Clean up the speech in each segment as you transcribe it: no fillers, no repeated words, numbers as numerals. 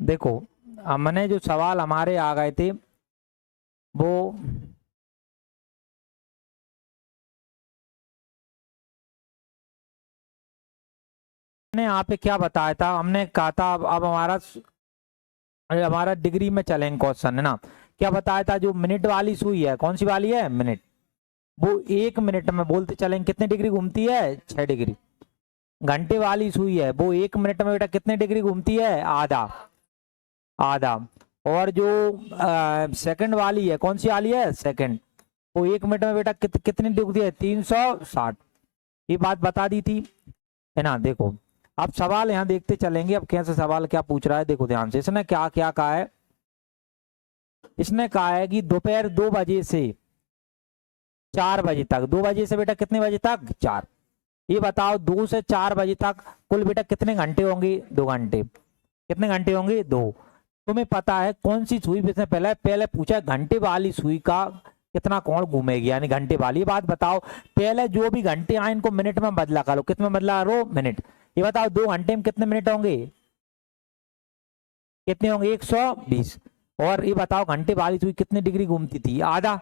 देखो हमने जो सवाल हमारे आ गए थे वो ने यहाँ पे क्या बताया था, हमने कहा था अब हमारा डिग्री में चलेंगे क्वेश्चन है ना। क्या बताया था, जो मिनट वाली सुई है, कौन सी वाली है, मिनट, वो 1 मिनट में बोलते चलेंगे कितने डिग्री घूमती है, 6 डिग्री। घंटे वाली सुई है वो 1 मिनट में बेटा कितने डिग्री घूमती है, आधा, आधा। और जो सेकंड वाली है, कौन सी वाली है, सेकंड, वो 1 मिनट में बेटा कितनी घूमती है, 360। ये बात बता दी थी है ना। देखो अब सवाल यहाँ देखते चलेंगे, अब कैसे सवाल क्या पूछ रहा है, देखो ध्यान से। इसने क्या क्या कहा है, इसने कहा है कि दोपहर 2 बजे से 4 बजे तक, 2 बजे से बेटा कितने बजे तक, 4। ये बताओ 2 से 4 बजे तक कुल बेटा कितने घंटे होंगे, 2 घंटे। कितने घंटे होंगे, 2। तुम्हें पता है कौन सी सुई, इसने पहले पहले पूछा घंटे वाली सुई का कितना कोण घूमेगी, यानी घंटे वाली। बात बताओ, पहले जो भी घंटे आए इनको मिनट में बदला करो, कितने में बदला करो, मिनट। ये बताओ 2 घंटे में कितने मिनट होंगे, कितने होंगे, 120। और ये बताओ घंटे वाली सुई कितनी डिग्री घूमती थी, आधा।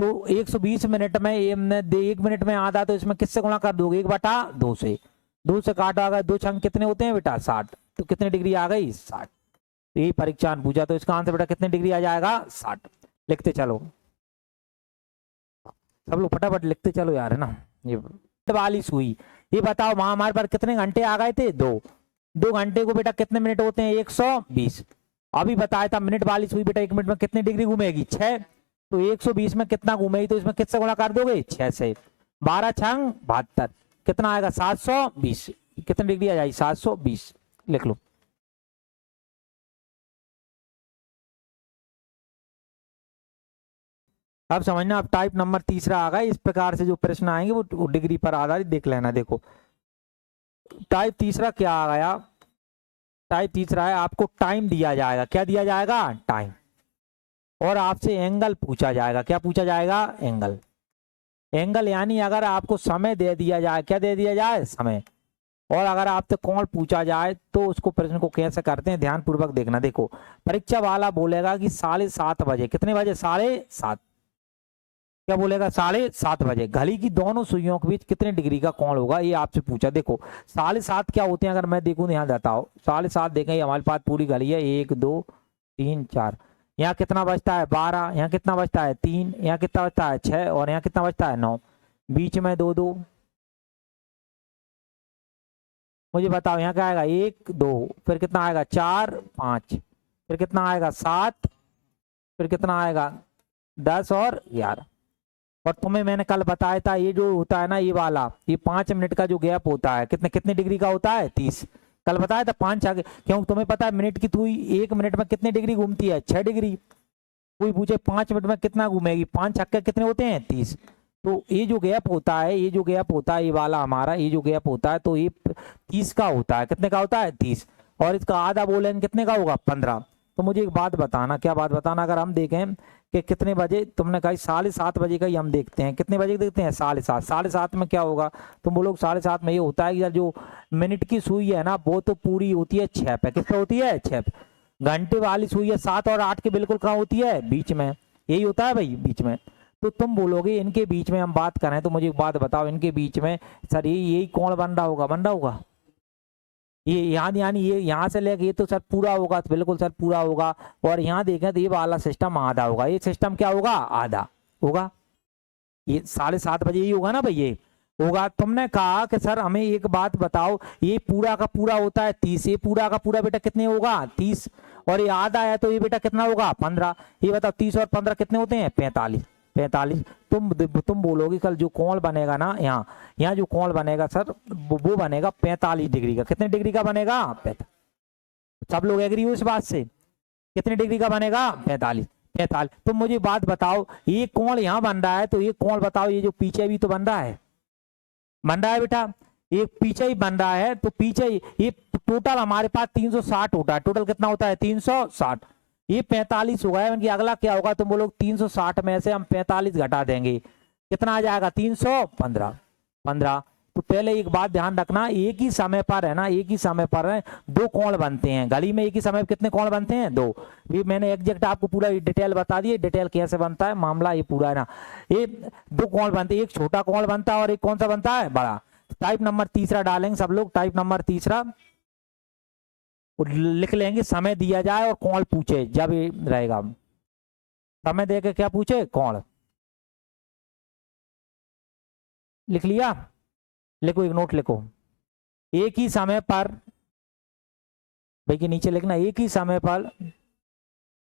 तो 120 मिनट में 1 मिनट में आधा, तो इसमें किससे गुणा कर दोगे, 1/2 से। 2 से काटा गया, 2 छंग कितने होते हैं बेटा, 60। तो कितनी डिग्री आ गई, 60। तो यही परीक्षा में पूछा, तो इसका आंसर बेटा कितनी डिग्री आ जाएगा, 60। लिखते चलो सब लोग, फटाफट लिखते चलो यार, है ना। ये वाली सुई, ये बताओ वहां हमारे पास कितने घंटे आ गए थे, 2। 2 घंटे को बेटा कितने मिनट होते हैं, 120। अभी बताया था मिनट वाली सुई बेटा 1 मिनट में कितनी डिग्री घूमेगी, 6। तो 120 में कितना घूमेगी, तो इसमें किससे गुणा कर दोगे, 6 से। 12 छंग 72, कितना आएगा, 720। कितनी डिग्री आ जाएगी, 720। लिख लो। अब समझना, अब टाइप नंबर तीसरा आ गया। इस प्रकार से जो प्रश्न आएंगे वो डिग्री पर आधारित देख लेना। देखो टाइप तीसरा क्या आ गया, टाइप तीसरा है, आपको टाइम दिया जाएगा, क्या दिया जाएगा, टाइम। और आपसे एंगल पूछा जाएगा, क्या पूछा जाएगा, एंगल। एंगल यानी अगर आपको समय दे दिया जाए, क्या दे दिया जाए, समय। और अगर आपसे कोण पूछा जाए तो उसको प्रश्न को कैसे करते हैं, ध्यान पूर्वक देखना। देखो परीक्षा वाला बोलेगा कि 7:30 बजे, कितने बजे, 7:30। क्या बोलेगा, 7:30 बजे घड़ी की दोनों सुइयों के बीच कितने डिग्री का कोण होगा, ये आपसे पूछा। देखो 7:30 क्या होते हैं, अगर मैं देखूं ध्यान देता हूँ, 7:30 देखें, हमारे पास पूरी घड़ी है, 1 2 3 4। यहाँ कितना बचता है, 12। यहाँ कितना बचता है, 3। यहाँ कितना बचता है, 6। और यहाँ कितना बचता है, 9। बीच में 2 2। मुझे बताओ यहाँ क्या आएगा, 1 2, फिर कितना आएगा, 4 5, फिर कितना आएगा, 7, फिर कितना आएगा, 10 और 11। और तुम्हें मैंने कल बताया था, ये जो होता है ना, ये वाला, ये 5 मिनट का जो गैप होता है, कितने कितने डिग्री का होता है, 30। कल बताया था 5 आगे, क्यों, तुम्हें पता है मिनट की सुई 1 मिनट में कितने डिग्री घूमती है, 6 डिग्री। कोई पूछे 5 मिनट में कितना घूमेगी, 5 छक्के कितने होते हैं, 30। तो ये जो गैप होता है, ये जो गैप होता है, ये वाला हमारा, ये जो गैप होता है, तो ये 30 का होता है। कितने का होता है, 30। और इसका आधा बोलेंगे कितने का होगा, 15। तो मुझे एक बात बताना, क्या बात बताना, अगर हम देखें कि कितने बजे, तुमने कहा 7:30 बजे का ही हम देखते हैं, कितने बजे देखते हैं, 7:30। 7:30 में क्या होगा, तुम बोलोगे 7:30 में ये होता है कि यार जो मिनट की सुई है ना, वो तो पूरी होती है 6 पे। किस पे होती है, 6 पे। घंटे वाली सुई है 7 और 8 के बिल्कुल कहाँ होती है, बीच में। यही होता है भाई, बीच में। तो तुम बोलोगे इनके बीच में हम बात करें, तो मुझे एक बात बताओ, इनके बीच में सर यही कौन बन रहा होगा, बन रहा होगा ये यहाँ, यानी ये यहाँ से लेके ये तो सर पूरा होगा, तो बिल्कुल सर पूरा होगा। और यहाँ देखें तो ये वाला सिस्टम आधा होगा, ये सिस्टम क्या होगा, आधा होगा। ये 7:30 बजे ही होगा ना भाई, ये होगा। तुमने कहा कि सर हमें एक बात बताओ, ये पूरा का पूरा होता है 30, ये पूरा का पूरा बेटा कितने होगा, 30। और ये आधा है तो ये बेटा कितना होगा, 15। ये बताओ 30 और 15 कितने होते हैं, 45। 45। तुम बोलोगे कल जो कोण बनेगा ना, यहाँ यहाँ जो कोण बनेगा सर, वो बनेगा 45 डिग्री का। कितने डिग्री का बनेगा, 45। सब लोग एग्री हो इस बात से, कितने डिग्री का बनेगा, 45। 45। तो मुझे बात बताओ, ये कोण यहाँ बन रहा है, तो ये कोण बताओ, ये जो पीछे भी तो बन रहा है, बन रहा है बेटा, ये पीछे ही बन रहा है। तो पीछे ये टोटल हमारे पास 360 होता है, टोटल कितना होता है, 360। ये 45 हो गया, इनकी अगला क्या होगा, तुम बोलो 360 में से हम 45 घटा देंगे, कितना आ जाएगा, 315। 15। तो पहले एक बात ध्यान रखना, एक ही समय पर है ना, एक ही समय पर है दो कोण बनते हैं। घड़ी में एक ही समय पर कितने कोण बनते हैं? दो। ये मैंने एग्जैक्ट आपको पूरा डिटेल बता दी, डिटेल कैसे बनता है मामला ये पूरा है ना। ये दो कोण बनते हैं, एक छोटा कोण बनता है और एक कौन सा बनता है? बड़ा। टाइप नंबर तीसरा डालेंगे सब लोग, टाइप नंबर तीसरा लिख लेंगे, समय दिया जाए और कोण पूछे। जब ये रहेगा समय दे के क्या पूछे? कोण। लिख लिया? लिखो, एक नोट लिखो। एक ही समय पर, भाई के नीचे लिखना, एक ही समय पर,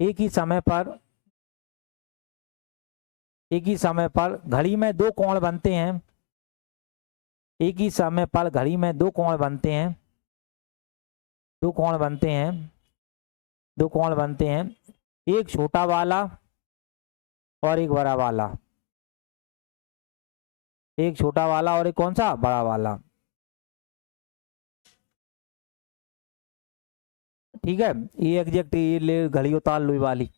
एक ही समय पर, एक ही समय पर घड़ी में दो कोण बनते हैं। एक ही समय पर घड़ी में दो कोण बनते हैं, दो कोण बनते हैं, दो कोण बनते हैं, एक छोटा वाला और एक बड़ा वाला। एक छोटा वाला और एक कौन सा? बड़ा वाला। ठीक है, ये एग्जैक्ट ये ले घड़ी उतार लो वाली।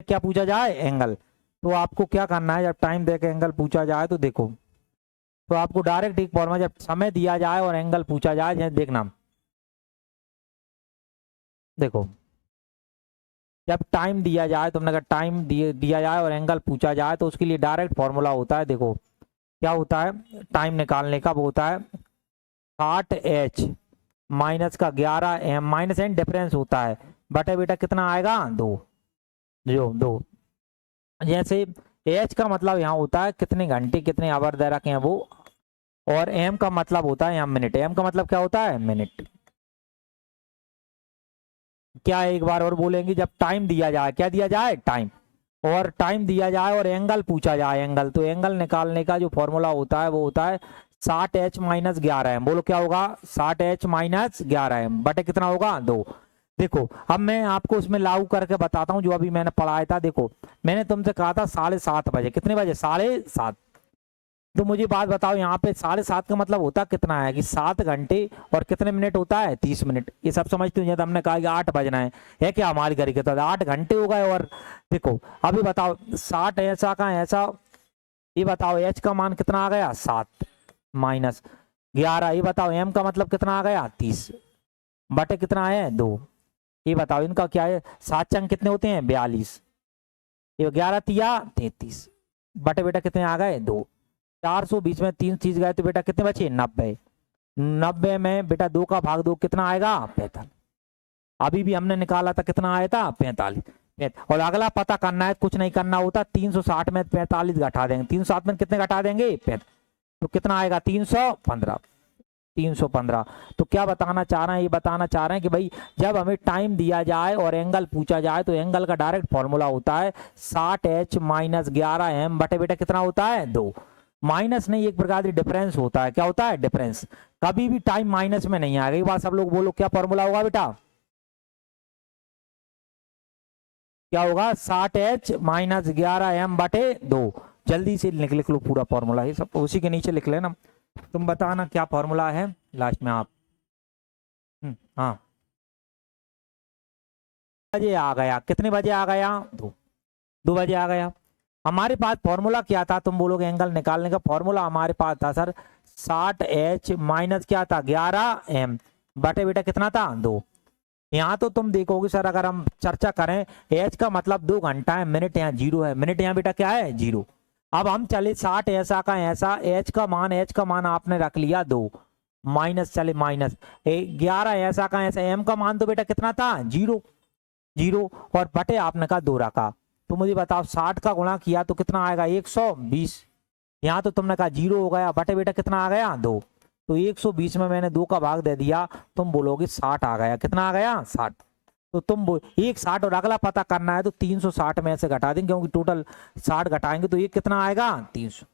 क्या पूछा जाए? एंगल। तो आपको क्या करना है, जब टाइम देके एंगल पूछा जाए तो देखो, तो आपको डायरेक्ट एक फॉर्मूला, जब समय दिया जाए और एंगल पूछा जाए, जैसे देखना, देखो जब टाइम दिया जाए, तुमने कहा टाइम दिया जाए और एंगल पूछा जाए, तो उसके लिए डायरेक्ट फॉर्मूला होता है। देखो क्या होता है टाइम निकालने का? वो होता है 60h माइनस का 11m माइनस एन डिफरेंस होता है बटे बेटा कितना आएगा? 2। जो 2, जैसे एच का मतलब यहाँ होता है कितने घंटे कितने आवर दे रखे हैं वो, और एम का मतलब होता है यहाँ मिनट। एम का मतलब क्या होता है? मिनट। क्या एक बार और बोलेंगे, जब टाइम दिया जाए, क्या दिया जाए? टाइम, और टाइम दिया जाए और एंगल पूछा जाए, एंगल, तो एंगल निकालने का जो फॉर्मूला होता है वो होता है 60h माइनस 11m। बोलो क्या होगा? 60h माइनस 11m बटे कितना होगा? 2। देखो अब मैं आपको उसमें लागू करके बताता हूँ जो अभी मैंने पढ़ाया था। देखो मैंने तुमसे कहा था 7:30 बजे, कितने बजे? 7:30। तो मुझे बात बताओ, यहाँ पे 7:30 का मतलब होता कितना है? कि 7 घंटे और कितने मिनट होता है? 30 मिनट। ये सब समझते हो? हमने कहा कि 8 बजना है क्या हमारी घड़ी के? तो 8 घंटे हो गए। और देखो अभी बताओ 60 ऐसा का ऐसा, ये बताओ एच का मान कितना आ गया? 7 माइनस 11। ये बताओ एम का मतलब कितना आ गया? 30 बटे कितना है? 2। ये बताओ इनका क्या है? 7 अंक कितने होते हैं? 42। ये 11 तिया 33 बटे बेटा कितने आ गए? 2। 420 में 3 चीज गए तो बेटा कितने बचे? 90। 90 में बेटा 2 का भाग 2 कितना आएगा? 45। अभी भी हमने निकाला था कितना आया था? 45। और अगला पता करना है, कुछ नहीं करना होता, 360 में 45 घटा देंगे। 360 में कितने घटा देंगे? 45। तो कितना आएगा? 315। 315। तो क्या बताना चाह रहे हैं? ये बताना चाह रहे हैं कि भाई जब हमें टाइम दिया जाए और एंगल पूछा जाए तो एंगल का डायरेक्ट फॉर्मूला होता है 60h माइनस 11m बटे बेटा कितना होता है? 2। माइनस नहीं, एक प्रकार की डिफरेंस होता है। क्या होता है? डिफरेंस। कभी भी टाइम माइनस में नहीं आएगा। एक बार सब लोग बोलो क्या फॉर्मूला होगा बेटा? क्या होगा? 60h माइनस 11m बटे 2। जल्दी से लिख लो पूरा फॉर्मूला, ये सब उसी के नीचे लिख लेना। तुम बताना क्या फॉर्मूला है लास्ट में आप। हाँ बजे आ गया, कितने बजे आ गया? 2 बजे आ गया। हमारे पास फॉर्मूला क्या था? तुम बोलोगे एंगल निकालने का फॉर्मूला हमारे पास था सर 60h माइनस क्या था? 11m बटे बेटा कितना था? 2। यहाँ तो तुम देखोगे सर, अगर हम चर्चा करें, एच का मतलब 2 घंटा है, मिनट यहाँ 0 है, मिनट यहाँ बेटा क्या है? 0। अब हम चले 60 ऐसा का ऐसा, एच का मान आपने रख लिया 2, माइनस चले माइनस 11 ऐसा का ऐसा, एम का मान तो बेटा कितना था? 0। 0 और बटे आपने कहा 2 रखा। तो मुझे बताओ 60 का गुणा किया तो कितना आएगा? 120। यहाँ तो तुमने कहा 0 हो गया, बटे बेटा कितना आ गया? 2। तो 120 में मैंने 2 का भाग दे दिया, तुम बोलोगे 60 आ गया। कितना आ गया? 60। तो तुम 60 और अगला पता करना है तो 360 में से घटा देंगे, क्योंकि टोटल 60 घटाएंगे तो ये कितना आएगा? 300।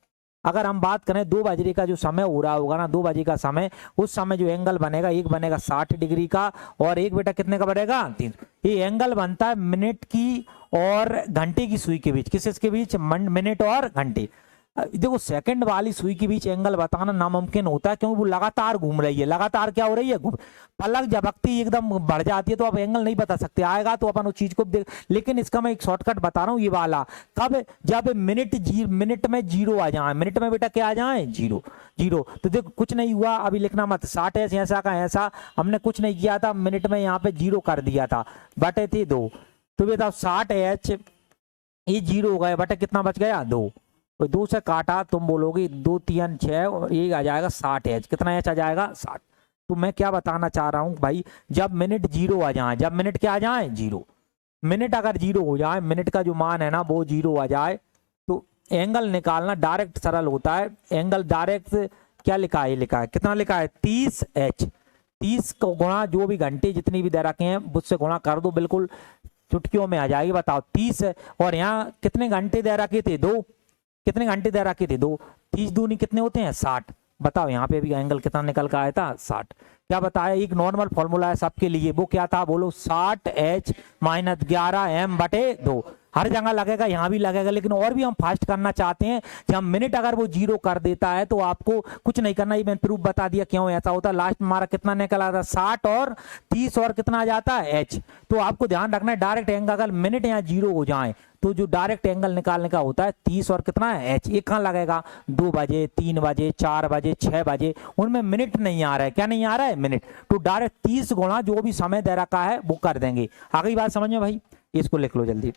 अगर हम बात करें 2 बजे का जो समय हो रहा होगा ना, 2 बजे का समय, उस समय जो एंगल बनेगा, एक बनेगा 60 डिग्री का और एक बेटा कितने का बनेगा? 300। ये एंगल बनता है मिनट की और घंटे की सुई के बीच। किस के बीच? मिनट और घंटे। देखो सेकंड वाली सुई के बीच एंगल बताना नामुमकिन होता है, क्योंकि वो लगातार घूम रही है, लगातार क्या हो रही है, घूम। पलक झपकती एकदम बढ़ जाती है तो आप एंगल नहीं बता सकते, आएगा तो अपन उस चीज को देख। लेकिन इसका मैं एक शॉर्टकट बता रहा हूँ, ये वाला कब, जब मिनट में जीरो आ जाए, मिनट में बेटा क्या आ जाए, जीरो। जीरो तो देखो कुछ नहीं हुआ, अभी लिखना मत, 60 ऐसा का ऐसा, हमने कुछ नहीं किया था, मिनट में यहाँ पे जीरो कर दिया था, बटे थे 2। तो बताओ 60H ये जीरो हो गया, बटे कितना बच गया, 2। तो 2 से काटा, तुम बोलोगे 2 3 6 और ये आ जाएगा 60H, कितना एच आ जाएगा, 60। तो मैं क्या बताना चाह रहा हूँ भाई, जब मिनट जीरो आ जाए, जब मिनट क्या आ जाए, जीरो, मिनट अगर जीरो हो जाए, मिनट का जो मान है ना वो जीरो आ जाए, तो एंगल निकालना डायरेक्ट सरल होता है। एंगल डायरेक्ट क्या लिखा है, लिखा है कितना लिखा है, 30H। 30 को गुणा जो भी घंटे जितनी भी दे रखे हैं उससे गुणा कर दो, बिल्कुल चुटकियों में आ जाएगी। बताओ 30 है और यहाँ कितने घंटे दे रखे थे, 2, कितने घंटे दे रखे थे, 2, 30 दूनी कितने होते हैं, 60। बताओ यहाँ पे भी एंगल कितना निकल कर आया था, 60। क्या बताया, एक नॉर्मल फॉर्मूला है सबके लिए, वो क्या था, बोलो 60H माइनस 11M बटे 2। हर जगह लगेगा, यहाँ भी लगेगा, लेकिन और भी हम फास्ट करना चाहते हैं। जब मिनट अगर वो जीरो कर देता है तो आपको कुछ नहीं करना, ये मैंने प्रूफ बता दिया क्यों ऐसा होता है। लास्ट में हमारा कितना निकल आता है, 60 और 30 और कितना आ जाता है, H। तो आपको ध्यान रखना है, डायरेक्ट एंगल अगर मिनट यहाँ जीरो हो जाए तो जो डायरेक्ट एंगल निकालने का होता है 30 और कितना है, H। ये कहाँ लगेगा, 2 बजे, 3 बजे, 4 बजे, 6 बजे, उनमें मिनट नहीं आ रहा है, क्या नहीं आ रहा है, मिनट। तो डायरेक्ट 30 गुणा जो भी समय दे रखा है वो कर देंगे। आगे बात समझ में भाई, इसको लिख लो जल्दी।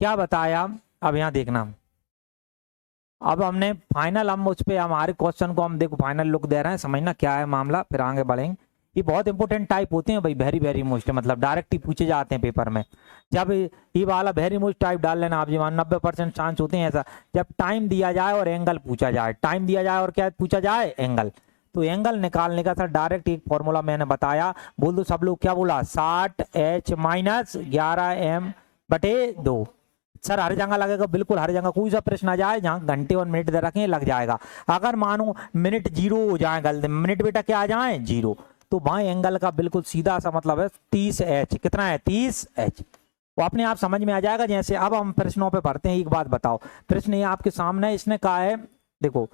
क्या बताया, अब यहाँ देखना, अब हमने फाइनल, हम उस पे हमारे क्वेश्चन को हम देखो फाइनल लुक दे रहे हैं, समझना क्या है मामला, फिर आगे बढ़ेंगे। ये बहुत इंपॉर्टेंट टाइप होते हैं भाई, वेरी वेरी मोस्ट, मतलब डायरेक्ट ही पूछे जाते हैं पेपर में। जब ये वाला वेरी मोस्ट टाइप डाल लेना आप, जी 90% चांस होते हैं ऐसा, जब टाइम दिया जाए और एंगल पूछा जाए, टाइम दिया जाए और क्या पूछा जाए, एंगल। तो एंगल निकालने का सर डायरेक्ट एक फॉर्मूला मैंने बताया, बोल दो सब लोग, क्या बोला, 60H माइनस 11M बटे 2। सर हर जगह लगेगा, बिल्कुल हर जगह, कोई सा प्रश्न आ जाए जहां घंटे और मिनट दे रखे हैं लग जाएगा। अगर मानो मिनट जीरो हो जाए, गलती मिनट बेटा क्या आ जाए, जीरो, तो वहां एंगल का बिल्कुल सीधा सा मतलब है 30H, कितना है, 30H। वो अपने आप समझ में आ जाएगा। जैसे अब हम प्रश्नों पे पढ़ते हैं, एक बात बताओ, प्रश्न ये आपके सामने, इसने कहा है, देखो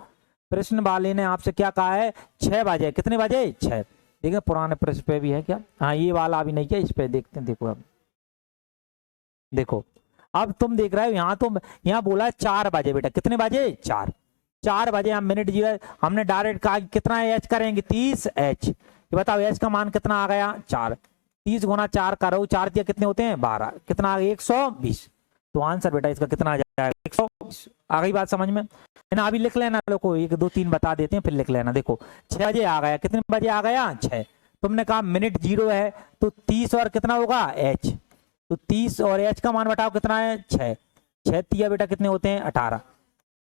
प्रश्न वाले ने आपसे क्या कहा है, 6 बजे, कितने बजे, 6। देखिए पुराने प्रश्न पे भी है क्या, हाँ ये वाला अभी नहीं किया, इस पे देखते हैं, देखो अब देखो, अब तुम देख रहे हो यहाँ, तुम यहाँ बोला 4 बजे बेटा, कितने बजे, 4। 4 बजे हम मिनट जीरो, हमने डायरेक्ट कहा कितना एच करेंगे, 30H। ये बताओ एच का मान कितना आ गया, 4। 30 गुना 4 करो, 4 दिया कितने होते हैं, 12, कितना आ गया, 120। तो आंसर बेटा इसका कितना आ जाएगा, 120। आ गई बात समझ में, है ना। अभी लिख लेना, लोगों 1 2 3 बता देते हैं फिर लिख लेना। देखो 6 बजे आ गया, कितने बजे आ गया, 6। तुमने कहा मिनट जीरो है तो 30 और कितना होगा, H। तो 30 और H का मान बताओ कितना है, 6। 6 तिया बेटा कितने होते हैं, 18,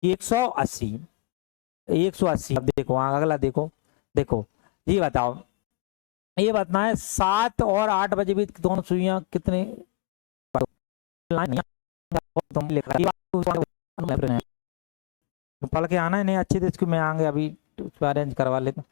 180। 180। अब देखो अगला देखो, देखो ये बताओ, ये बताना है 7 और 8 बजे भी दोनों सुइयां कितने, तुम लिख रहे पढ़ के आना है, नहीं अच्छे से इसको मैं आगे अभी अरेंज करवा लेता।